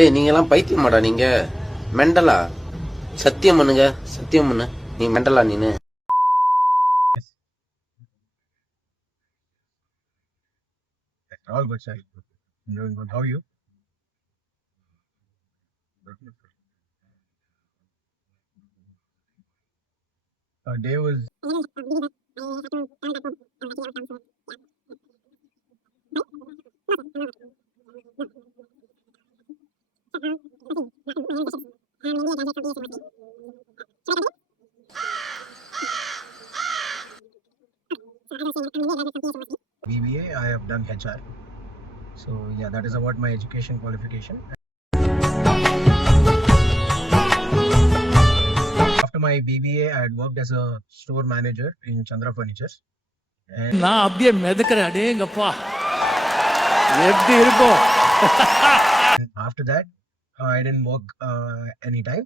ஏய் நீங்க எல்லாம் பைத்தியமாடா நீங்க மெண்டலா சத்தியம் பண்ணுங்க சத்தியம் பண்ணு நீ மெண்டலா நீனு All good, sir. Doing good. How are you? Our day was BBA. I have done HR. So yeah, that is about my education qualification. After my BBA, I had worked as a store manager in Chandra Furnitures. And நான் அப்படியே மிதக்கிறேன் அடேங்கப்பா எப்படி இருக்கும். after that, I didn't work anytime.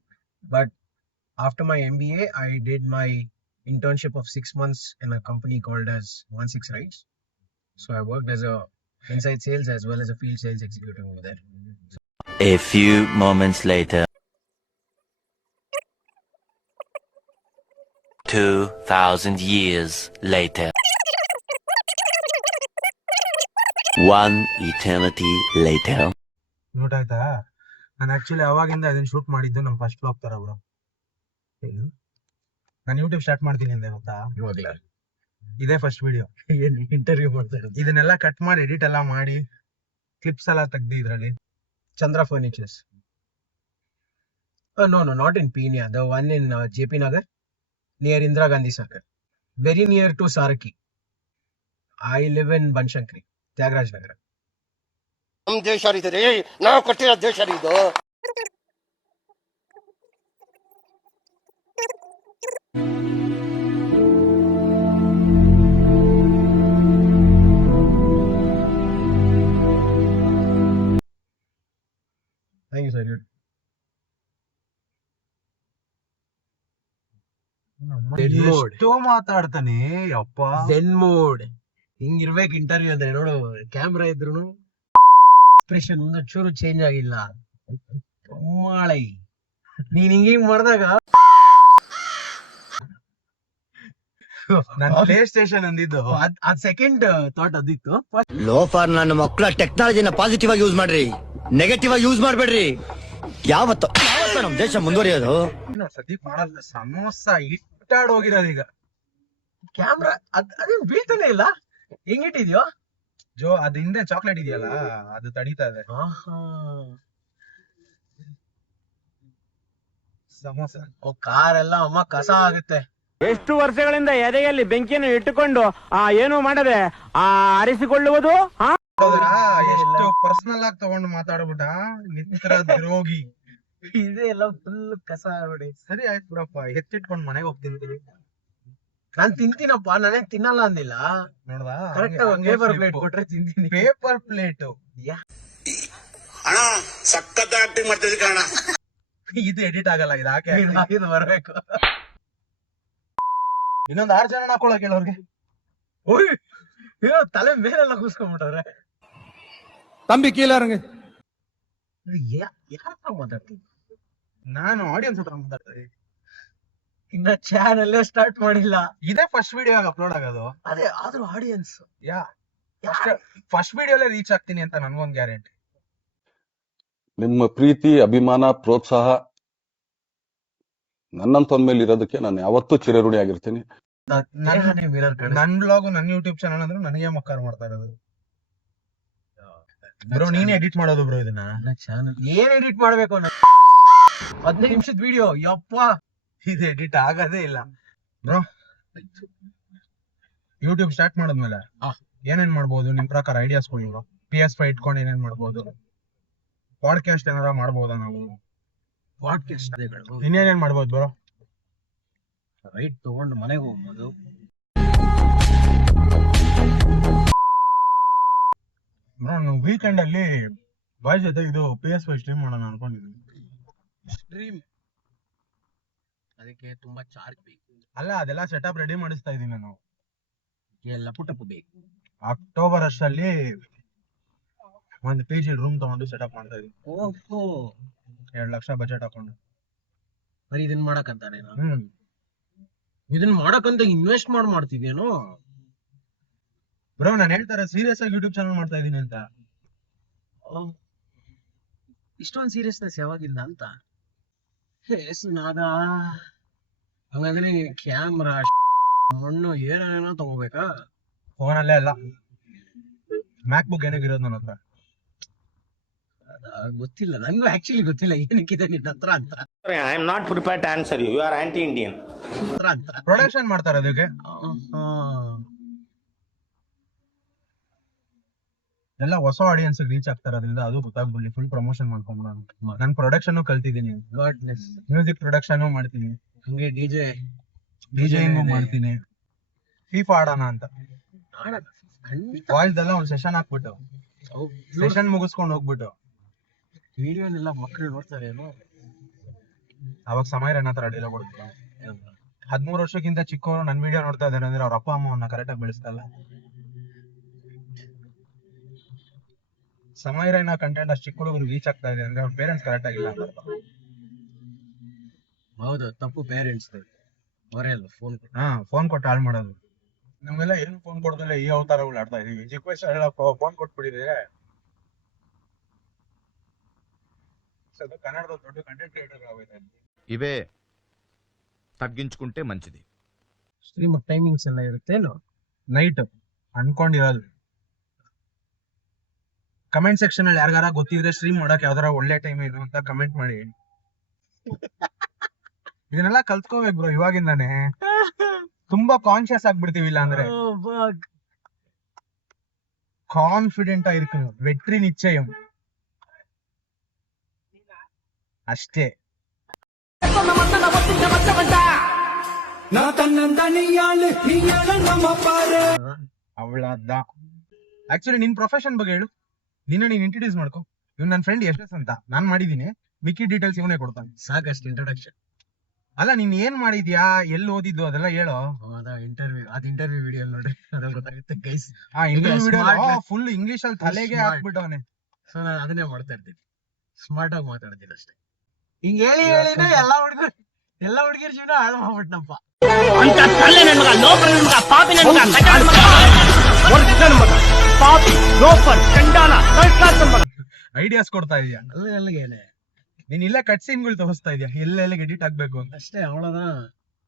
But after my MBA, I did my internship of 6 months in a company called as 16 Rides. So I worked as a inside sales as well as a field sales executive over there. A few moments later. 2,000 years later. One eternity later. Note ಆಯ್ತಾ? ನಾನು actually ಅವಾಗಿಂದ ಅದನ್ನ shoot ಮಾಡಿದ್ದು ನಮ್ಮ first blog ತರ bro. ನಾನು YouTube start ಮಾಡ್ತೀನಿ ಅಂದೆ ಗೊತ್ತಾ? ಇವಾಗಲೇ ಇದೇ ಫಸ್ಟ್ ವಿಡಿಯೋ. ಇಂಟರ್ವ್ಯೂ ಮಾಡ್ತಾ ಇರೋದು. ಇದನ್ನೆಲ್ಲ ಕಟ್ ಮಾಡಿ ಎಡಿಟ್ ಎಲ್ಲ ಮಾಡಿ ಕ್ಲಿಪ್ಸ್ ಎಲ್ಲ ತೆಗ್ದು ಇದರಲ್ಲಿ ಚಂದ್ರ furnitures. No, not in Pina. The one in JP Nagar near Indira Gandhi Circle. Very near to Saraki. I live in Banshankari, Tyagaraja Nagar. ನಮ್ಮ ದೇಶ ರೀ ನಾವು ಕೊಟ್ಟಿರೋ ದೇಶ ಇದು. Thank you, sir. ಎಷ್ಟೋ ಮಾತಾಡ್ತಾನೆ ಅಪ್ಪ. ಝೆನ್ ಮೋಡ್ ಹಿಂಗಿರ್ಬೇಕು ಇಂಟರ್ವ್ಯೂ ಅಂದ್ರೆ. ನೋಡು, ಕ್ಯಾಮ್ರಾ ಇದ್ರು ಎಕ್ಸ್ಪ್ರೆಷನ್ ಒಂದು ಚೂರು ಚೇಂಜ್ ಆಗಿಲ್ಲ. ಮಾಳೈ ನೀನ್ ಹಿಂಗಿಂಗ್ ಮಾಡಿದಾಗ ನಾನು ಪ್ಲೇ ಸ್ಟೇಷನ್ ಅಂದಿದ್ದು ಅದ್ ಸೆಕೆಂಡ್ ಥಾಟ್ ಅದಿತ್ತು. ಲೋಫರ್ ನನ್ನ ಮಕ್ಕಳ ಟೆಕ್ನಾಲಜಿನ ಪಾಸಿಟಿವ್ ಆಗಿ ಯೂಸ್ ಮಾಡ್ರಿ, ನೆಗೆಟಿವ್ ಆಗಿ ಯೂಸ್ ಮಾಡ್ಬೇಡ್ರಿ. ಯಾವತ್ತ ನಮ್ ದೇಶ ಮುಂದುವರಿಯೋದು. ಸದ್ಯ ಮಾಡಲ್ಲ. ಸಮೋಸ ಇಟ್ಟಾಡ್ ಹೋಗಿರೋದು ಈಗ. ಕ್ಯಾಮ್ರಾ ಅದೇ ಬೀಳ್ತಾನೆ ಇಲ್ಲ. ಹೆಂಗಿಟ್ಟಿದ್ಯೋ ಜೋ, ಅದ್ ಹಿಂದೆ ಚಾಕ್ಲೇಟ್ ಇದೆಯಲ್ಲ, ಅದು ತಡೀತಾ ಇದೆ. ಸಮೋಸ ಕಾರೆಲ್ಲ ಅಮ್ಮ ಕಸ ಆಗುತ್ತೆ. ಎಷ್ಟು ವರ್ಷಗಳಿಂದ ಎದೆಯಲ್ಲಿ ಬೆಂಕಿಯನ್ನು ಇಟ್ಟುಕೊಂಡು ಏನು ಮಾಡದೆ ಆರಿಸಿಕೊಳ್ಳುವುದು. ಎಷ್ಟು ಪರ್ಸನಲ್ ಆಗಿ ತಗೊಂಡು ಮಾತಾಡ್ಬಿಟ್ಟ ನಿತ್ರ ದ್ರೋಗಿ. ಇದೆಲ್ಲ ಫುಲ್ ಕಸ ನೋಡಿ. ಸರಿ ಆಯ್ತು ಬಿಡಪ್ಪ, ಎತ್ತಿಟ್ಕೊಂಡ್ ಮನೆಗೆ ಹೋಗ್ತೀನಿ. ನಾನ್ ತಿಂತೀನಪ್ಪ, ನಾನೇನ್ ತಿನ್ನಲ್ಲ ಅಂದಿಲ್ಲ. ನೋಡ್ದಾ? ಕರೆಕ್ಟ್ ಪೇಪರ್ ಪ್ಲೇಟ್ ಕೊಟ್ರೆ ತಿಂತೀನಿ. ಪೇಪರ್ ಪ್ಲೇಟ್ ಅಣ್ಣ ಸಖತ್ ಆಕ್ಟಿಂಗ್ ಮಾಡ್ತಿದ್ದೆ ಕಣ. ಇದು ಎಡಿಟ್ ಆಗಲ್ಲ, ಇದು ಹಾಕಿ ಇದು ಬರ್ಬೇಕು. ಇನ್ನೊಂದ್ 6 ಜನ ಹಾಕೊಳಕ್ ಹೇಳೋರ್ಗೆ. ಓಯ್ ತಲೆ ಮೇಲೆಲ್ಲ ಕೂಸ್ಕೊಂಡ್ಬಿಟ್ಟವ್ರೆ. தம்பி கீழே இறங்கு. ಯಾರ ಮಾತಾಡ್ತೀನಿ? ನಾನು ಆಡಿಯನ್ಸ್ ಹತ್ರ ಮಾತಾಡ್ತಾ ಇದ್ದೀನಿ. ಇನ್ನ ಚಾನೆಲ್ ಸ್ಟಾರ್ಟ್ ಮಾಡಿಲ್ಲ. ಇದೇ ಫಸ್ಟ್ ವಿಡಿಯೋ ಅಪ್ಲೋಡ್ ಆಗೋದು. ಅದೇ ಆದ್ರೂ ಆಡಿಯನ್ಸ್ ಫಸ್ಟ್ ವಿಡಿಯೋಲೆ ರೀಚ್ ಆಗ್ತೀನಿ ಅಂತ ನನ್ಗೊಂದ್ ಗ್ಯಾರಂಟಿ. ನಿಮ್ಮ ಪ್ರೀತಿ, ಅಭಿಮಾನ, ಪ್ರೋತ್ಸಾಹ ನನ್ನಂತೊಂದ ಮೇಲೆ ಇರೋದಕ್ಕೆ ನಾನು ಯಾವತ್ತೂ ಚಿರಋಣಿ ಆಗಿರ್ತೀನಿ. ನನ್ ಬ್ಲಾಗ್, ನನ್ನ ಯೂಟ್ಯೂಬ್ ಚಾನಲ್ ಅಂದ್ರೆ ನನಗೆ ಮಕ್ಕಾರ್ ಮಾಡ್ತಾ ಇರೋದು. ಬ್ರೋ ನೀನೇ ಎಡಿಟ್ ಮಾಡೋದು ಬ್ರೋ ಇದನ್ನ. ಚಾನಲ್ ಏನ್ ಎಡಿಟ್ ಮಾಡ್ಬೇಕು? 15 ನಿಮಿಷದ ವಿಡಿಯೋ ಯಪ್ಪ, ಇದು ಎಡಿಟ್ ಆಗದೇ ಇಲ್ಲ ಬ್ರೋ. ಯೂಟ್ಯೂಬ್ ಸ್ಟಾರ್ಟ್ ಮಾಡಿದ್ಮೇಲೆ ಏನೇನ್ ಮಾಡ್ಬೋದು ನಿಮ್ ಪ್ರಕಾರ? ಐಡಿಯಾಸ್ ಕೊಡಿ ಬ್ರೋ. PS5 ಇಟ್ಕೊಂಡು ಏನೇನ್ ಮಾಡ್ಬೋದು? ಪಾಡ್ಕಾಸ್ಟ್ ಏನಾರ ಮಾಡ್ಬೋದಾ ನಾವು? ಪಾಡ್ಕಾಸ್ಟ್ ಇನ್ನೇನೇನ್ ಮಾಡ್ಬೋದು ಬ್ರೋ? ರೈಟ್ ತಗೊಂಡು ಮನೆಗೆ ಹೋಗ್ಬೋದು. ಬ್ರೋ ನಾವು ವೀಕೆಂಡ್ ಅಲ್ಲಿ ಬಾಯ್ ಜೊತೆ ಇದು PS5 ಸ್ಟ್ರೀಮ್ ಮಾಡೋಣ ಅನ್ಕೊಂಡಿದ್ವಿ. ಸ್ಟ್ರೀಮ್ ಅದಕ್ಕೆ ತುಂಬಾ ಚಾರ್ಜ್ ಬೇಕು. ಅಲ್ಲ, ಅದೆಲ್ಲ ಸೆಟಪ್ ರೆಡಿ ಮಾಡಿಸ್ತಾ ಇದೀನಿ ನಾನು. ಎಲ್ಲ ಪುಟಪ್ ಬೇಕು. ಅಕ್ಟೋಬರ್ ಅಷ್ಟಲ್ಲಿ ಒಂದು PG ರೂಮ್ ತಗೊಂಡು ಸೆಟಪ್ ಮಾಡ್ತಾ ಇದೀನಿ. ಓಹೋ 2 ಲಕ್ಷ ಬಜೆಟ್ ಹಾಕೊಂಡು. ಬರೀ ಇದನ್ನ ಮಾಡಕಂತಾನೆ ಇದನ್ನ ಮಾಡಕಂತ ಇನ್ವೆಸ್ಟ್ ಮಾಡ್ತಿದ್ಯೇನೋ ಬ್ರೋ ನಾನು ಹೇಳ್ತಾರೆ ಸೀರಿಯಸ್ ಆಗಿ ಯೂಟ್ಯೂಬ್ ಚಾನಲ್ ಮಾಡ್ತಾ ಇದೀನಿ ಅಂತ. ಇಷ್ಟೊಂದು ಸೀರಿಯಸ್ನೆಸ್ ಯಾವಾಗಿಂದ ಅಂತ ನಾದ ಹಂಗಂದ್ರೆ ನೀನ್ ಕ್ಯಾಮ್ರಾ ಮಣ್ಣು ಏನೇನೋ ತಗೋಬೇಕಾ? ಫೋನಲ್ಲೇ ಅಲ್ಲ, ಮ್ಯಾಕ್ ಬುಕ್ ಏನಾಗಿರೋದು ನನ್ನ ಹತ್ರ. ಗೊತ್ತಿಲ್ಲ ನಂಗೂ, ಆಕ್ಚುಲಿ ಗೊತ್ತಿಲ್ಲ ಏನಕ್ಕಿದೆ ನಿನ್ನ ಹತ್ರ ಅಂತ. I am not prepared to answer you are anti Indian. Production ಮಾಡ್ತಾರೆ ಅದಕ್ಕೆ. ಎಲ್ಲ ಹೊಸ ಆಡಿಯನ್ಸ್ ರೀಚ್ ಆಗ್ತಾರೆ, ಅದರಿಂದ ಅದು ಗೊತ್ತಾಗ್ಬಿಡ್ಲಿ. ಫುಲ್ ಪ್ರಮೋಷನ್ ಮಾಡ್ಕೊಂಡು ನಾನು ಪ್ರೊಡಕ್ಷನ್ ಕಲ್ತಿದ್ದೀನಿ, ಮ್ಯೂಸಿಕ್ ಪ್ರೊಡಕ್ಷನ್ ಮಾಡ್ತೀನಿ, ಹಂಗೆ ಡಿಜೆಯಿಂಗ್ ಮಾಡ್ತೀನಿ. FIFA ಆಡೋಣ ಅಂತ ವಾಯ್ಸ್ ಎಲ್ಲ ಒಂದು ಸೆಷನ್ ಹಾಕ್ಬಿಟ್ಟು ಸೆಷನ್ ಮುಗಿಸ್ಕೊಂಡು ಹೋಗ್ಬಿಟ್ಟು ವಿಡಿಯೋನೆಲ್ಲ ಮಕ್ಕಳು ನೋಡ್ತಾರೆ ಅವಾಗ ಸಮಯ ನನ್ನ ಹತ್ರ ಅಡಿಲ್ಲ ಕೊಡ್ತಾರೆ. 13 ವರ್ಷಕ್ಕಿಂತ ಚಿಕ್ಕವರು ನನ್ನ ವಿಡಿಯೋ ನೋಡ್ತಾ ಇದಾರೆ ಅಂದ್ರೆ ಅವ್ರ ಅಪ್ಪ ಅಮ್ಮವನ್ನ ಕರೆಕ್ಟಾಗಿ ಬೆಳೆಸ್ತಲ್ಲ. ಸಮಯನ ಕಂಟೆಂಟ್ ಅಷ್ಟು ಚಿಕ್ಕ ಹುಡುಗರು ರೀಚ್ ಆಗ್ತಾ ಇದೆ ಅಂದ್ರೆ ಅವ್ರ ಪೇರೆಂಟ್ಸ್ ಕರೆಕ್ಟ್ ಆಗಿಲ್ಲ ಅಂತ. ಹೌದು, ತಪ್ಪು ಪೇರೆಂಟ್ಸ್ ಅವರೇ ಅಲ್ಲ ಫೋನ್ ಕೊಟ್ಟು ಹಾಳು ಮಾಡೋದು. ನಮ್ಗೆಲ್ಲ ಏನು ಫೋನ್ ಕೊಡ್ದಲ್ಲ ಈ ಅವತಾರಗಳು ಆಡ್ತಾ ಇದೀವಿ. ಚಿಕ್ಕ ವಯಸ್ಸೆಲ್ಲ ಫೋನ್ ಕೊಟ್ಬಿಟ್ಟಿದೆ. కన్నడలో దొడ్డ కంటెంట్ క్రియేటర్ రాబోయేది ఇవే తగ్గించుకుంటే మంచిది. ಸ್ಟ್ರೀಮ್ ಟೈಮಿಂಗ್ಸ್ ಎಲ್ಲ ಇರುತ್ತೇನೋ? ನೈಟ್ ಅನ್ಕೊಂಡಿರೋದು. ಕಮೆಂಟ್ ಸೆಕ್ಷನ್ ಅಲ್ಲಿ ಯಾರಿಗಾರ ಗೊತ್ತಿದ್ರೆ ಸ್ಟ್ರೀಮ್ ಮಾಡಕ್ ಯಾವ್ದಾರ ಒಳ್ಳೆ ಟೈಮ್ ಏನು ಅಂತ ಕಮೆಂಟ್ ಮಾಡಿ. ಇದನ್ನೆಲ್ಲ ಕಲ್ತ್ಕೋಬೇಕು ಬ್ರೋ ಇವಾಗಿಂದಾನೆ. ತುಂಬಾ ಕಾನ್ಶಿಯಸ್ ಆಗ್ಬಿಡ್ತೀವಿ, ಇಲ್ಲ ಅಂದ್ರೆ ಕಾನ್ಫಿಡೆಂಟ್ ಆಗಿರ್ತೀವಿ. ವೆಟ್ರಿ ನಿಶ್ಚಯಂ ಅಷ್ಟೇ. ಅವಳದ ಆಕ್ಚುಲಿ ನಿನ್ ಪ್ರೊಫೆಷನ್ ಬಗ್ಗೆ ಹೇಳು. ನೀನ್ ಇಂಟ್ರೊಡ್ಯೂಸ್ ಮಾಡ್ಕೊ. ಇವ್ನು ನನ್ನ ಫ್ರೆಂಡ್ ಯಶಸ್ ಅಂತ, ನಾನ್ ಮಾಡಿದೀನಿ. ಮಿಕ್ಕಿ ಡೀಟೇಲ್ಸ್ ಇವನೇ ಕೊಡ್ತಾನೆ. ಸಾಕಷ್ಟು ಇಂಟ್ರೊಡಕ್ಷನ್. ಅಲ್ಲ ನೀನ್ ಏನ್ ಮಾಡಿದ್ಯಾ, ಎಲ್ಲಿ ಓದಿದ್ದು ಅದೆಲ್ಲ ಹೇಳೋ. ಇಂಟರ್ವ್ಯೂ ವಿಡಿಯೋ ನೋಡ್ರಿ ಅದ್ರಲ್ಲಿ ಗೊತ್ತಾಗುತ್ತೆ ಗೈಸ್. ಫುಲ್ ಇಂಗ್ಲಿಷ್ ಅಲ್ಲಿ ತಲೆಗೆ ಹಾಕ್ಬಿಟ್ಟವನೆ. ಸೊ ನಾನು ಅದನ್ನೇ ಮಾಡ್ತಾ ಇರ್ತೀನಿ, ಸ್ಮಾರ್ಟ್ ಆಗಿ ಮಾತಾಡ್ತೀನಿ ಅಷ್ಟೇ. ಹಿಂಗ್ ಹೇಳಿ ಹೇಳಿನೇ ಎಲ್ಲಾ ಹುಡುಗಿರ್ ಜೀವನ ಹಾಳು ಮಾಡ್ಬಿಟ್ನಪ್ಪ. ಐಡಿಯಾಸ್ ಕೊಡ್ತಾ ಇದೀಯಾ? ಅಲ್ಲಿಗೇನೆ ನೀನ್ ಇಲ್ಲೇ ಕಟ್ ಸೀನ್ಗಳು ತೋರಿಸ್ತಾ ಇದೀಯ, ಎಲ್ಲೆಲ್ಲ ಎಡಿಟ್ ಆಗ್ಬೇಕು ಅಂತ ಅಷ್ಟೇ. ಅವಳದ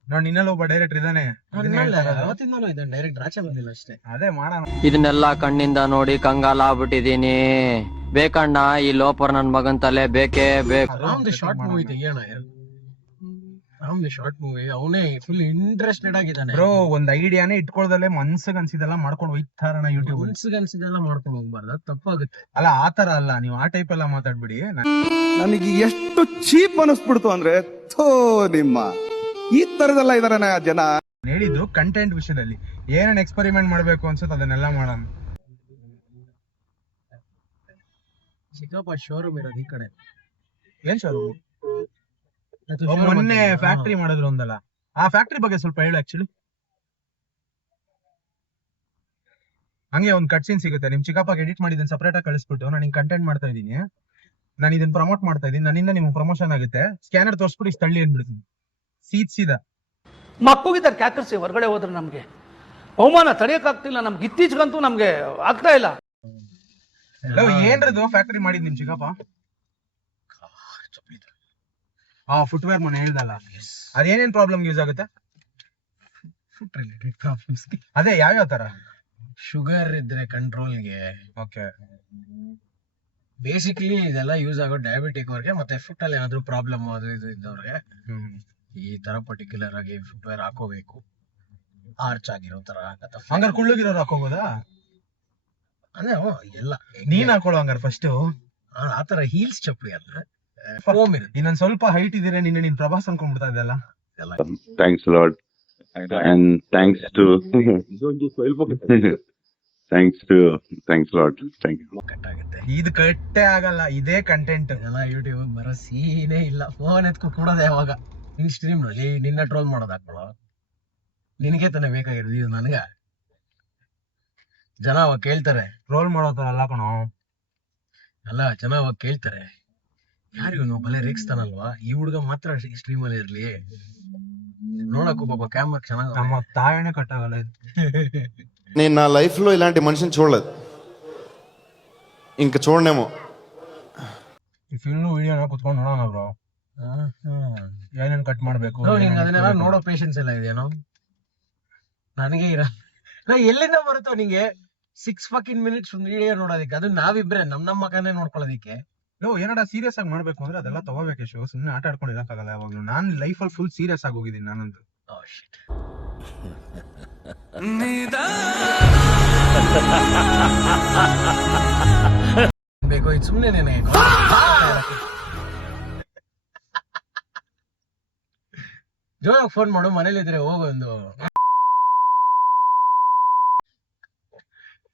ನೋಡ್, ನಿನ್ನಲ್ಲಿ ಒಬ್ಬ ಡೈರೆಕ್ಟರ್ ಇದಾನೆ. ಅವತ್ತಿಂದಲೂ ಇದೆ, ಡೈರೆಕ್ಟ್ ರಾಚೆ ಬಂದಿಲ್ಲ ಅಷ್ಟೇ. ಅದೇ ಮಾಡೋಣ. ಇದನ್ನೆಲ್ಲ ಕಣ್ಣಿಂದ ನೋಡಿ ಕಂಗಾಲ ಆಗ್ಬಿಟ್ಟಿದೀನಿ. ಬೇಕಣ್ಣ ಈ ಲೋಪರ್ ನನ್ ಮಗನ್ ತಲೆ ಬೇಕೇ ಬೇಕು. ರಾಮ್ದು ಶಾರ್ಟ್ ಮೂವಿ ತೆಗಿಯೋಣ. ರಾಮ್ದು ಶಾರ್ಟ್ ಮೂವಿ ಅವನೇ ಫುಲ್ ಇಂಟ್ರೆಸ್ಟೆಡ್ ಆಗಿದ್ದಾನೆ. ಬ್ರೋ ಒಂದ್ ಐಡಿಯಾನೇ ಇಟ್ಕೊಳ್ದಲ್ಲೇ ಮನ್ಸಿಗೆ ಅನ್ಸಿದೆಲ್ಲ ಮಾಡ್ಕೊಂಡು ಹೋಯ್ತಾರಣ ಯೂಟ್ಯೂಬ್. ಮನ್ಸಿಗೆ ಅನ್ಸಿದೆಲ್ಲ ಮಾಡ್ಕೊಂಡು ಹೋಗ್ಬಾರ್ದು, ತಪ್ಪಾಗುತ್ತೆ. ಅಲ್ಲ ಆತರ ಅಲ್ಲ, ನೀವು ಆ ಟೈಪ್ ಎಲ್ಲ ಮಾತಾಡ್ಬಿಡಿ. ನನಗೆ ಎಷ್ಟು ಚೀಪ್ ಅನಿಸ್ಬಿಡ್ತು ಅಂದ್ರೆ, ಥೋ ನಿಮ್ಮ ಈ ತರದೆಲ್ಲ ಇದಾರೆ ಜನ. ಹೇಳಿದ್ದು ಕಂಟೆಂಟ್ ವಿಷಯದಲ್ಲಿ ಏನೇನ್ ಎಕ್ಸ್ಪೆರಿಮೆಂಟ್ ಮಾಡ್ಬೇಕು ಅನ್ಸುತ್ತೆ ಅದನ್ನೆಲ್ಲ ಮಾಡೋಣ. ಚಿಕ್ಕಪ್ಪ ಶೋರೂಮ್ ಇರೋದು ಈ ಕಡೆ. ಏನ್ ಶೋರೂಮ್? ಮೊನ್ನೆ ಫ್ಯಾಕ್ಟ್ರಿ ಮಾಡಿದ್ರು ಒಂದಲ್ಲ, ಆ ಫ್ಯಾಕ್ಟ್ರಿ ಬಗ್ಗೆ ಸ್ವಲ್ಪ ಹೇಳು. ಆಕ್ಚುಲಿ ಹಂಗೆ ಒಂದ್ ಕಟ್ ಸೀನ್ ಸಿಗುತ್ತೆ, ನಿಮ್ ಚಿಕ್ಕಪ್ಪ ಎಡಿಟ್ ಮಾಡಿದನ್ ಸಪರೇಟ್ ಆಗಿ ಕಳಿಸ್ಬಿಟ್ಟು ನಾನು ಹಿಂಗ್ ಕಂಟೆಂಟ್ ಮಾಡ್ತಾ ಇದೀನಿ, ನಾನು ಇದನ್ನ ಪ್ರಮೋಟ್ ಮಾಡ್ತಾ ಇದೀನಿ, ನನ್ನಿಂದ ನಿಮ್ಗೆ ಪ್ರಮೋಷನ್ ಆಗುತ್ತೆ, ಸ್ಕ್ಯಾನರ್ ತೋರಿಸ್ಬಿಟ್ಟು ತಳ್ಳಿ ಅಂದ್ಬಿಡ್ತೀನಿ ಸೀದಾ. ಮಕ್ಕಳಿದ್ದಾರೆ ಕ್ಯಾಕರ್ಸಿ ಹೊರಗಡೆ ಹೋದ್ರೆ ನಮ್ಗೆ ಅವಮಾನ ತಡೆಯಕ್ಕಾಗ್ತಿಲ್ಲ. ನಮ್ಗೆ ಇತ್ತೀಚೆಗಂತೂ ನಮ್ಗೆ ಆಗ್ತಾ ಇಲ್ಲ. ಏನ್ರದು ಫ್ಯಾಕ್ಟ್ರಿ ಮಾಡಿದ್ ನಿಮ್ ಚಿಕ್ಕಪ್ಪ? ಫುಟ್ವೇರ್ ಮೊನ್ನೆ ಹೇಳ್ದಲ್ಲ, ಅದೇನೇನ್ ಪ್ರಾಬ್ಲಮ್ ಯೂಸ್ ಆಗುತ್ತೆ? Foot related problems. ಅದೇ ಯಾವ್ಯಾವ ತರ? ಶುಗರ್ ಇದ್ರೆ ಕಂಟ್ರೋಲ್ಗೆ, ಓಕೆ, ಬೇಸಿಕಲಿ ಇದೆಲ್ಲ ಯೂಸ್ ಆಗೋ ಡಯಾಬಿಟಿಕ್ ಅವ್ರಿಗೆ, ಮತ್ತೆ ಫುಟ್ ಅಲ್ಲಿ ಏನಾದ್ರು ಪ್ರಾಬ್ಲಮ್ ಅದು ಇದು ಇದ್ದವ್ರಿಗೆ ಈ ತರ ಪರ್ಟಿಕ್ಯುಲರ್ ಆಗಿ ಫುಟ್ವೇರ್ ಹಾಕೋಬೇಕು. ಆರ್ಚ್ ಆಗಿರೋ ತರ. ಹಂಗಾರೆ ಕುಳ್ಳಗಿರೋರು ಹಾಕೋಬೋದಾ? ಅಂದ್ರೆ ಎಲ್ಲ ನೀನ್ ಹಾಕೊಳ್ಳೋ ಹಂಗಾರೆ ಫಸ್ಟ್ ಆತರ ಹೀಲ್ಸ್ ಚಪ್ಪಲಿ ಅಲ್ಲ, ಫೋಮ್ ಇರುತ್ತೆ. ಇನ್ನೊಂದ್ ಸ್ವಲ್ಪ ಹೈಟ್ ಇದೀರ, ನೀನ್ ಪ್ರಭಾಸ್ ಅನ್ಕೊಂಡ್ಬಿಡ್ತಾ ಇದೆಲ್ಲ. Thanks a lot. And thanks a lot. Thank you. Cut ಆಗುತ್ತೆ. ಇದು ಕಟ್ಟೆ ಆಗಲ್ಲ, ಇದೇ ಕಂಟೆಂಟ್. ಇದೆಲ್ಲ ಯೂಟ್ಯೂಬ್ ಬರೋ ಸೀನೇ ಇಲ್ಲ. ಫೋನ್ ಎತ್ಕೊ ಕೊಡೋದೆ ಯಾವಾಗ ನಿನ್ ಸ್ಟ್ರೀಮ್ ನಲ್ಲಿ ನಿನ್ನ ಟ್ರೋಲ್ ಮಾಡೋದು ಹಾಕೊಳ್ಳೋ. ನಿನಗೆ ತಾನೇ ಬೇಕಾಗಿರೋದು ಇದು. ನನ್ಗ ಜನ ಅವಾಗ ಕೇಳ್ತಾರೆ ಟ್ರೋಲ್ ಮಾಡೋ ತರ ಅಲ್ಲ ಕಣೋ. ಅಲ್ಲ ಜನ ಅವಾಗ ಕೇಳ್ತಾರೆ, ಯಾರು ಇವನು ಬಲೆ ರೇಗಿಸ್ತಾನಲ್ವಾ, ಈ ಹುಡುಗ ಮಾತ್ರ ಸ್ಟ್ರೀಮ್ ಅಲ್ಲಿ ಇರ್ಲಿ, ನೋಡಕ್ ಪಾಪ ಕ್ಯಾಮ್ರಾ ಚೆನ್ನಾಗಿ. ನಮ್ಮ తాయనే కట్టాలి. నేను నా లైఫ్ లో ఇలాంటి మనిషిని చూడలేదు, ఇంక చూడనేమో. ಈ ಫಿಲ್ಮ್ ವಿಡಿಯೋನ ಕುತ್ಕೊಂಡು ನೋಡೋಣ ಬ್ರೋ, ಏನೇನ್ ಕಟ್ ಮಾಡ್ಬೇಕು. ನಿಂಗೆ ಅದನ್ನೆಲ್ಲ ನೋಡೋ ಪೇಷನ್ಸ್ ಎಲ್ಲ ಇದೆಯೇನೋ? ನನಗೆ ಎಲ್ಲಿಂದ ಬರುತ್ತೋ ನಿಂಗೆ 6 fucking minutes ವಿಡಿಯೋ ನೋಡೋದಿಕ್ಕೆ? ಅದು ನಾವಿಬ್ರೆ ನಮ್ಮ ಮಗನೇ ನೋಡ್ಕೊಳ್ಳೋದಿಕ್ಕೆ. ಏನಾರ ಸೀರಿಯಸ್ ಆಗಿ ಮಾಡ್ಬೇಕು ಅಂದ್ರೆ ಅದೆಲ್ಲ ತಗೋಬೇಕು ಶೋ, ಸುಮ್ಮನೆ ಆಟ ಆಡ್ಕೊಂಡು ಇರಕ್ಕಾಗಲ್ಲ ಯಾವಾಗ್ಲೂ. ನಾನು ಲೈಫಲ್ಲಿ ಫುಲ್ ಸೀರಿಯಸ್ ಆಗಿ ಹೋಗಿದ್ದೀನಿ ನಾನಂತೂ. ಬೇಕು ಇದು ಸುಮ್ಮನೆ ಜೋರಾಗಿ ಫೋನ್ ಮಾಡು, ಮನೇಲಿದ್ರೆ ಹೋಗೊಂದು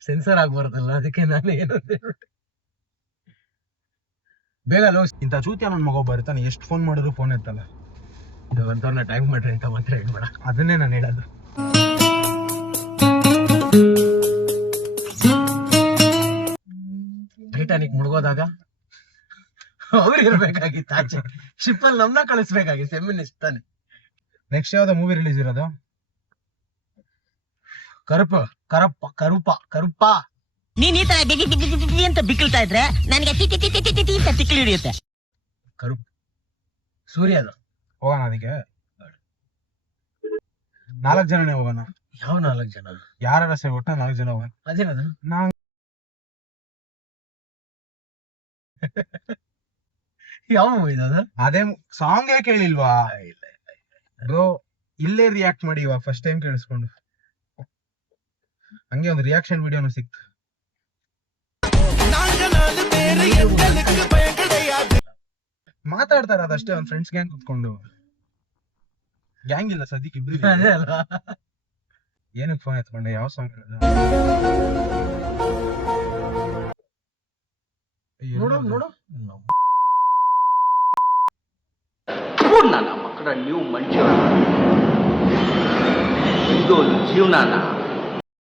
ಸೆನ್ಸರ್ ಆಗಿ ಬರುತ್ತಲ್ಲ, ಅದಕ್ಕೆ ನಾನು ಏನು ಬೇಗ ಲೋ. ಇಂಥ ಚೂತಿಯ ನನ್ನ ಮಗ ಬರ್ತಾನೆ, ಎಷ್ಟು ಫೋನ್ ಮಾಡಿದ್ರು ಫೋನ್ ಎತ್ತಲ್ಲ. ಅಂತವ್ರನ್ನ ಟೈಮ್ ಮಾಡ್ರಿ ಅಂತ ಮಾತ್ರ ಹೇಳ್ಬೇಡ, ಅದನ್ನೇ ನಾನು ಹೇಳೋದು. ಟೈಟಾನಿಕ್ ಮುಳುಗೋದಾಗ ಅವ್ರಿಗಿರ್ಬೇಕಾಗಿತ್ತು ಆಚೆ ಶಿಪ್ಪಲ್ಲಿ ನಮ್ನ ಕಳಿಸ್ಬೇಕಾಗಿತ್ತು, ಫೆಮಿನಿಸ್ಟ್ ತಾನೆ. ನೆಕ್ಸ್ಟ್ ಯಾವ್ದೋ ಮೂವಿ ರಿಲೀಸ್ ಇರೋದು? ಕರುಪ್ಪ ನೀನ್ ಈ ತರ ಬಿಗಿ ಅಂತ ಬಿಕ್ಕಳ್ತಾ ಇದ್ರೆ ನನಗೆ ಅಂತ ತಿಕ್ಲಿ ಹಿಡಿಯುತ್ತೆ. ಕರುಪ್ ಸೂರ್ಯದು. ಹೋಗೋಣ ಅದಕ್ಕೆ? 4 ಜನನೇ ಹೋಗೋಣ. ಯಾವ 4 ಜನ? ಯಾರ ಸರಿ ಒಟ್ಟ 4 ಜನ ಹೋಗೋಣ. ಅದೇನದು? ನಾವು ಯಾವ ಮೂವಿ ಅದು? ಅದೇ ಸಾಂಗ್ ಯಾಕೆ ಕೇಳಿಲ್ವಾ ಬ್ರೋ? ಇಲ್ಲೇ ರಿಯಾಕ್ಟ್ ಮಾಡಿ ಇವಾಗ ಫಸ್ಟ್ ಟೈಮ್ ಕೇಳಿಸ್ಕೊಂಡು. ಹಂಗೆ ಒಂದು ರಿಯಾಕ್ಷನ್ ವಿಡಿಯೋನು ಸಿಕ್ತು. ಮಾತಾಡ್ತಾರ ಅದಷ್ಟೇ, ಒಂದ್ ಫ್ರೆಂಡ್ಸ್ ಗ್ಯಾಂಗ್ ಕುತ್ಕೊಂಡು. ಗ್ಯಾಂಗ್ ಇಲ್ಲ ಸದ್ಯಕ್ಕೆ, ಇಬ್ರು. ಅದೇ ಅಲ್ಲ, ಏನಕ್ಕೆ ಫೋನ್ ಎತ್ಕೊಂಡೆ? ಯಾವ ಸಾಂಗ್? ನೋಡು ನನ್ನ ಮಕ್ಕಳ ನೀವು ಮನುಷ್ಯ ಇದು ಜೀವನ